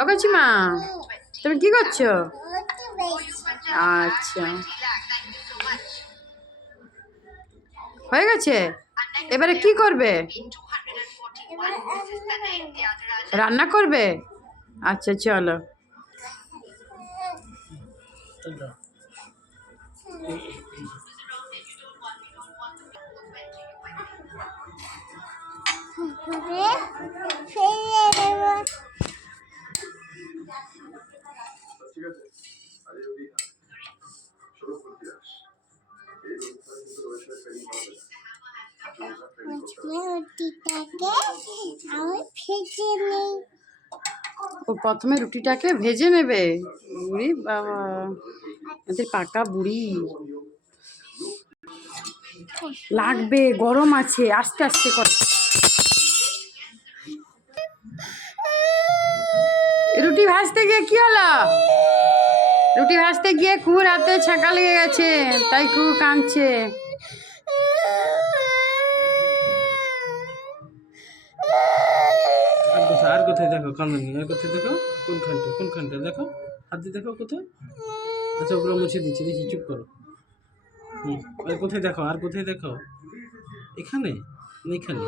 ও কাকিমা তুমি কি করছ? আচ্ছা। হয়ে গেছে? এবারে কি করবে? রান্না করবে? আচ্ছা চলো। ও প্রথমে রুটিটাকে ভেজে নেবে? বুড়ি বাবা। পাকা বুড়ি। লাগবে, গরম আছে, আস্তে আস্তে কর। রুটি ভাজতে গিয়ে কি হলো? রুটি ভাজতে গিয়ে কুকুর হাতে ছাঁকা লেগে গেছে, তাই কুকুর কাঁদছে। আর কোথায় দেখো? কান্দনি আর কোথায় দেখো? কোনখানটা? কোনখানটা? দেখো? হাত দিয়ে দেখো কোথায়? আচ্ছা ওগুলো মুছে দিচ্ছি। দেখি, চুপ করো। হুম। আর কোথায় দেখো? আর কোথায় দেখো? এখানে? এখানে?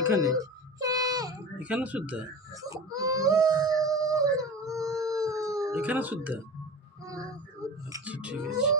এখানে? এখানে শুদ্ধ? এখানে শুদ্ধ? আচ্ছা ঠিক আছে।